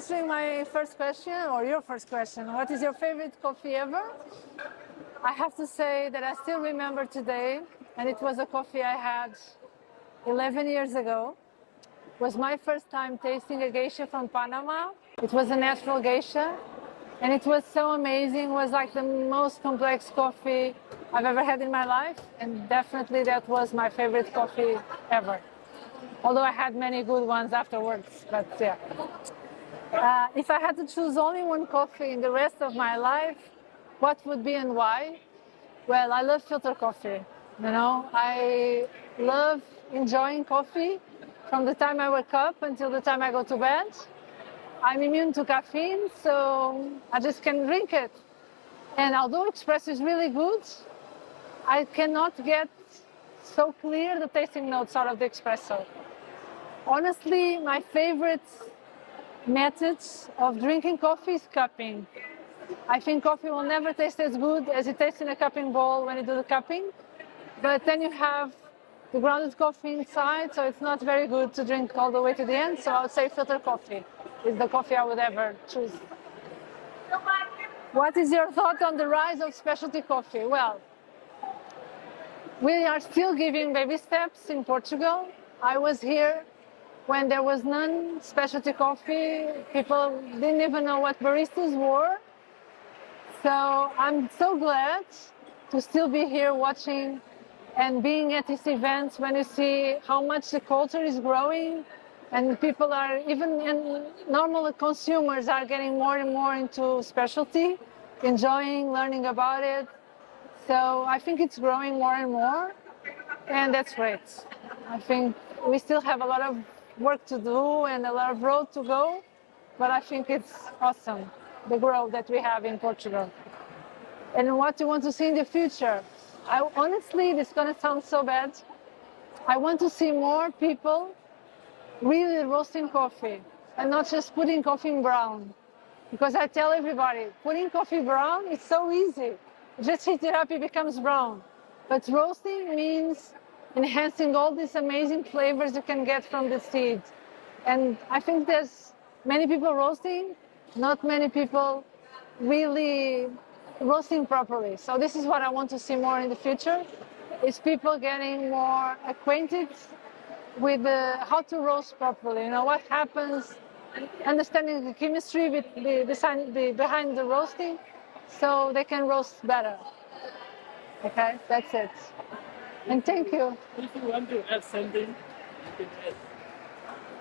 answering my first question, or your first question, what is your favorite coffee ever? I have to say that I still remember today, and it was a coffee I had 11 years ago. It was my first time tasting a geisha from Panama. It was a natural geisha, and it was so amazing. It was like the most complex coffee I've ever had in my life, and definitely that was my favorite coffee ever. Although I had many good ones afterwards, but yeah. If I had to choose only one coffee in the rest of my life, what would be and why? Well, I love filter coffee. You know, I love enjoying coffee from the time I wake up until the time I go to bed. I'm immune to caffeine, so I just can drink it. And although espresso is really good, I cannot get so clear the tasting notes out of the espresso. Honestly, my favorite methods of drinking coffee is cupping. I think coffee will never taste as good as it tastes in a cupping bowl when you do the cupping. But then you have the grounded coffee inside, so it's not very good to drink all the way to the end. So I would say filter coffee is the coffee I would ever choose. What is your thought on the rise of specialty coffee? Well, we are still giving baby steps in Portugal. I was here when there was none specialty coffee. People didn't even know what baristas were. So I'm so glad to still be here watching and being at these events when you see how much the culture is growing, and people are, even normal consumers are getting more and more into specialty, enjoying, learning about it. So I think it's growing more and more, and that's great. I think we still have a lot of work to do and a lot of road to go, but I think it's awesome, the growth that we have in Portugal. And what you want to see in the future? Honestly, this is going to sound so bad. I want to see more people really roasting coffee and not just putting coffee in brown. Because I tell everybody, putting coffee brown is so easy. Just heat it up, it becomes brown. But roasting means enhancing all these amazing flavors you can get from the seed. And I think there's many people roasting, not many people really roasting properly. So this is what I want to see more in the future, is people getting more acquainted with how to roast properly. You know, what happens, understanding the chemistry behind the roasting, so they can roast better. Okay, that's it. And thank you. If you want to add something, you can add.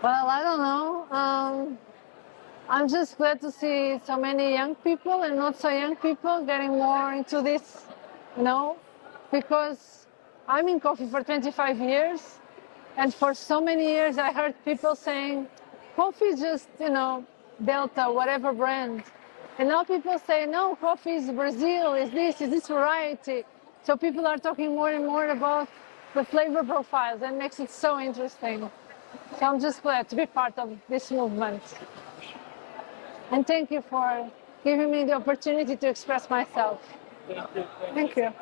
Well, I don't know. I'm just glad to see so many young people and not so young people getting more into this, you know, because I'm in coffee for 25 years, and for so many years I heard people saying, coffee is just, you know, Delta, whatever brand. And now people say, no, coffee is Brazil, is this variety. So people are talking more and more about the flavor profiles, and makes it so interesting. So I'm just glad to be part of this movement. And thank you for giving me the opportunity to express myself. Thank you. Thank you.